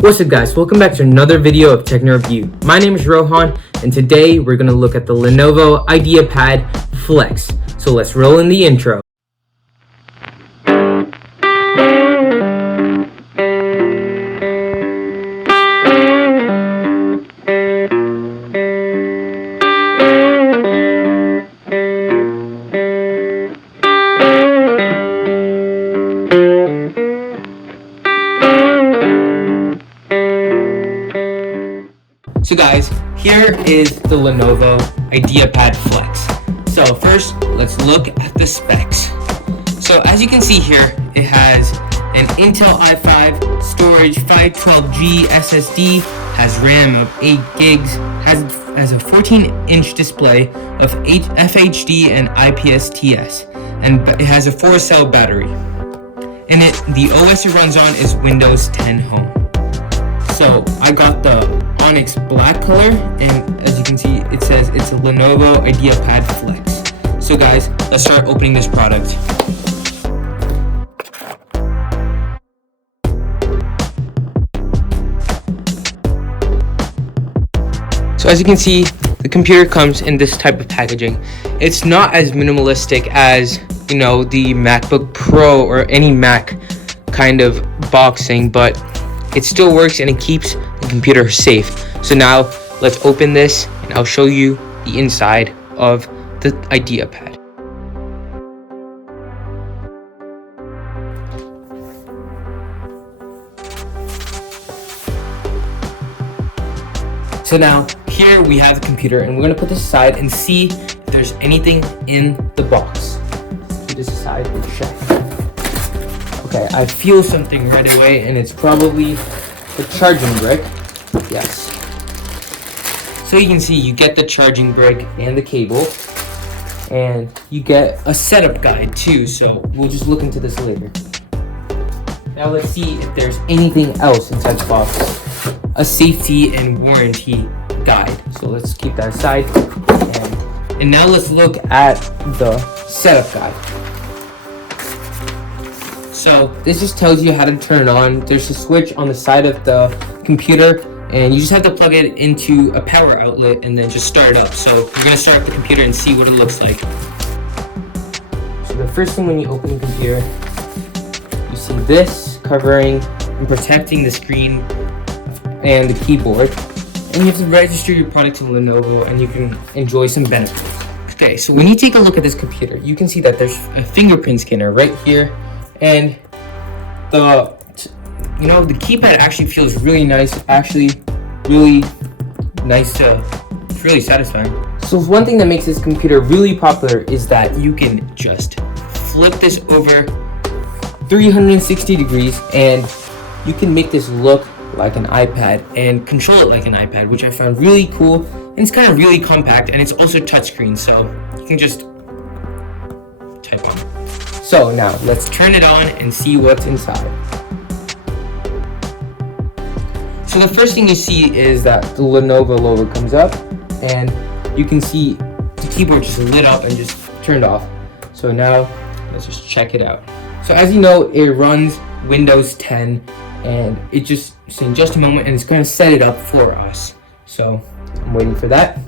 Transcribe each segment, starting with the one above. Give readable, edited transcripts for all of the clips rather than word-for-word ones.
What's up guys, welcome back to another video of Techno Review. My name is Rohan and today we're going to look at the Lenovo ideaPad Flex. So let's roll in the intro. So guys, here is the Lenovo ideaPad Flex. So first, let's look at the specs. So as you can see here, it has an Intel i5, storage 512G SSD, has RAM of 8 gigs, has a 14-inch display of FHD and IPS-TS, and it has a 4-cell battery. And the OS it runs on is Windows 10 Home. So I got the Onyx black color, and as you can see, it says it's a Lenovo ideaPad Flex. So guys, let's start opening this product. So as you can see, the computer comes in this type of packaging. It's not as minimalistic as, the MacBook Pro or any Mac kind of boxing, but it still works and it keeps the computer safe. So now let's open this and I'll show you the inside of the ideaPad. So now here we have the computer and we're going to put this aside and see if there's anything in the box. Let's put this aside and check. Okay, I feel something right away, and it's probably the charging brick. Yes. So you can see you get the charging brick and the cable, and you get a setup guide too, so we'll just look into this later. Now let's see if there's anything else inside the box. A safety and warranty guide. So let's keep that aside. And now let's look at the setup guide. So this just tells you how to turn it on. There's a switch on the side of the computer, and you just have to plug it into a power outlet and then just start it up. So we're going to start up the computer and see what it looks like. So the first thing when you open the computer, you see this covering and protecting the screen and the keyboard. And you have to register your product to Lenovo and you can enjoy some benefits. Okay, so when you take a look at this computer, you can see that there's a fingerprint scanner right here. And the keypad actually feels really nice. It's really satisfying. So one thing that makes this computer really popular is that you can just flip this over 360 degrees and you can make this look like an iPad and control it like an iPad, which I found really cool. And it's kind of really compact, and it's also touchscreen, so you can just type on it. So now let's turn it on and see what's inside. So the first thing you see is that the Lenovo logo comes up, and you can see the keyboard just lit up and just turned off. So now let's just check it out. So as you know, it runs Windows 10, and in just a moment, and it's going to set it up for us. So I'm waiting for that.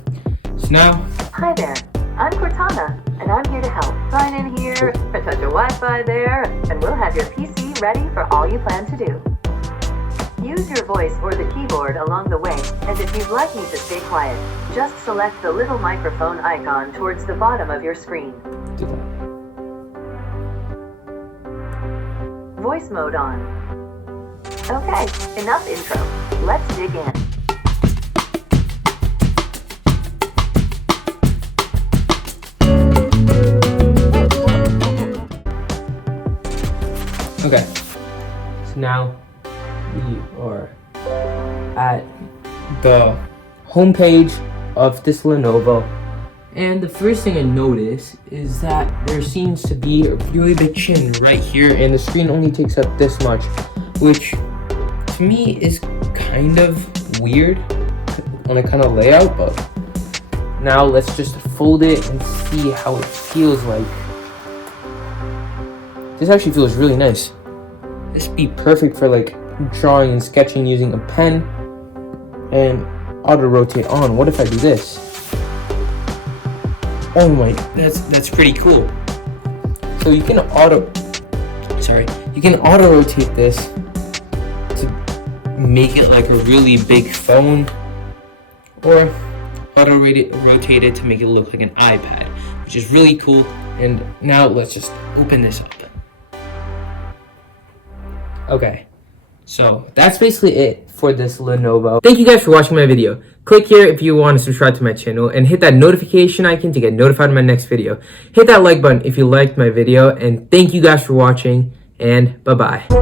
So now, hi there, I'm Cortana, and I'm here to help. Sign in here, touch a Wi-Fi there, and we'll have your PC ready for all you plan to do. Use your voice or the keyboard along the way, and if you'd like me to stay quiet, just select the little microphone icon towards the bottom of your screen. Voice mode on. Okay, enough intro. Let's dig in. Okay, so now we are at the home page of this Lenovo, and the first thing I notice is that there seems to be a really big chin right here, and the screen only takes up this much, which to me is kind of weird on a kind of layout. But now let's just fold it and see how it feels like. This actually feels really nice. This would be perfect for like drawing and sketching using a pen, and auto rotate on. What if I do this? Oh my, that's pretty cool. So you can auto rotate this to make it like a really big phone, or auto rotate it to make it look like an iPad, which is really cool. And now let's just open this up. Okay, so that's basically it for this Lenovo. Thank you guys for watching my video. Click here if you want to subscribe to my channel, and hit that notification icon to get notified of my next video. Hit that like button if you liked my video, and thank you guys for watching, and bye-bye.